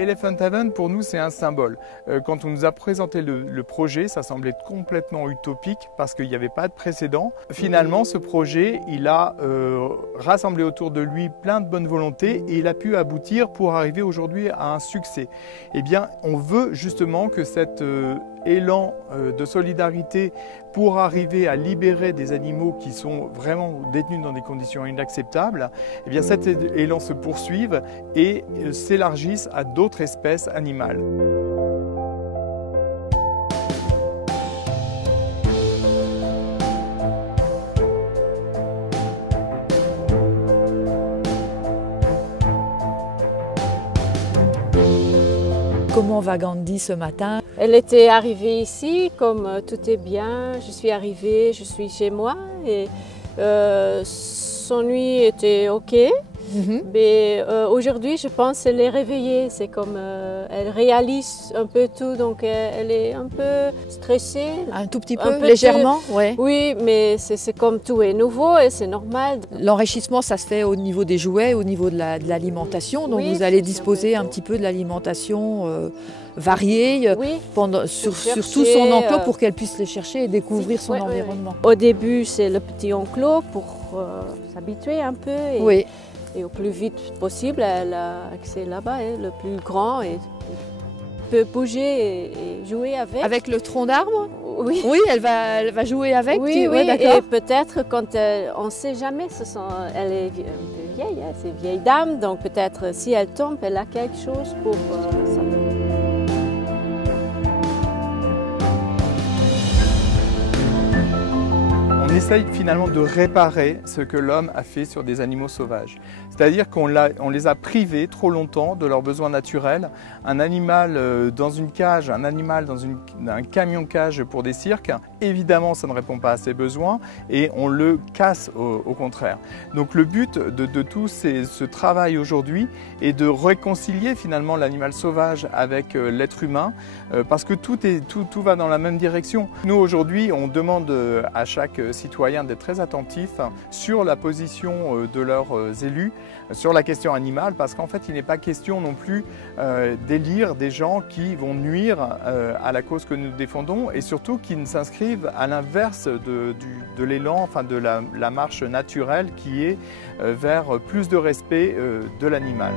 Elephant Haven, pour nous, c'est un symbole. Quand on nous a présenté le projet, ça semblait complètement utopique parce qu'il n'y avait pas de précédent. Finalement, ce projet, il a rassemblé autour de lui plein de bonnes volontés et il a pu aboutir pour arriver aujourd'hui à un succès. Eh bien, on veut justement que cet élan de solidarité pour arriver à libérer des animaux qui sont vraiment détenus dans des conditions inacceptables, eh bien cet élan se poursuive et s'élargisse à d'autres espèces animales. Comment va Gandhi ce matin? Elle était arrivée ici, comme tout est bien, je suis arrivée, je suis chez moi et son nuit était ok. Mais aujourd'hui, je pense qu'elle est réveillée, c'est comme elle réalise un peu tout, donc elle est un peu stressée. Un tout petit peu, légèrement, ouais. Oui, mais c'est comme tout est nouveau et c'est normal. L'enrichissement, ça se fait au niveau des jouets, au niveau de l'alimentation, donc oui, vous allez disposer un petit peu de l'alimentation variée oui, sur tout son enclos pour qu'elle puisse les chercher et découvrir son environnement. Oui. Au début, c'est le petit enclos pour s'habituer un peu. Et, oui. Et au plus vite possible, elle a accès là-bas, le plus grand, et peut bouger et jouer avec. Avec le tronc d'arbre? Oui. Oui, elle va jouer avec? Oui, oui, et peut-être quand on ne sait jamais, elle est un peu vieille, hein, c'est une vieille dame, donc peut-être si elle tombe, elle a quelque chose pour ça. On essaye finalement de réparer ce que l'homme a fait sur des animaux sauvages. C'est-à-dire qu'on les a privés trop longtemps de leurs besoins naturels. Un animal dans une cage, un animal dans un camion-cage pour des cirques, évidemment ça ne répond pas à ses besoins et on le casse au contraire. Donc le but de tout ce travail aujourd'hui est de réconcilier finalement l'animal sauvage avec l'être humain parce que tout va dans la même direction. Nous aujourd'hui on demande à chaque citoyen d'être très attentif sur la position de leurs élus, sur la question animale, parce qu'en fait il n'est pas question non plus d'élire des gens qui vont nuire à la cause que nous défendons et surtout qui ne s'inscrivent à l'inverse de l'élan, enfin de la marche naturelle qui est vers plus de respect de l'animal.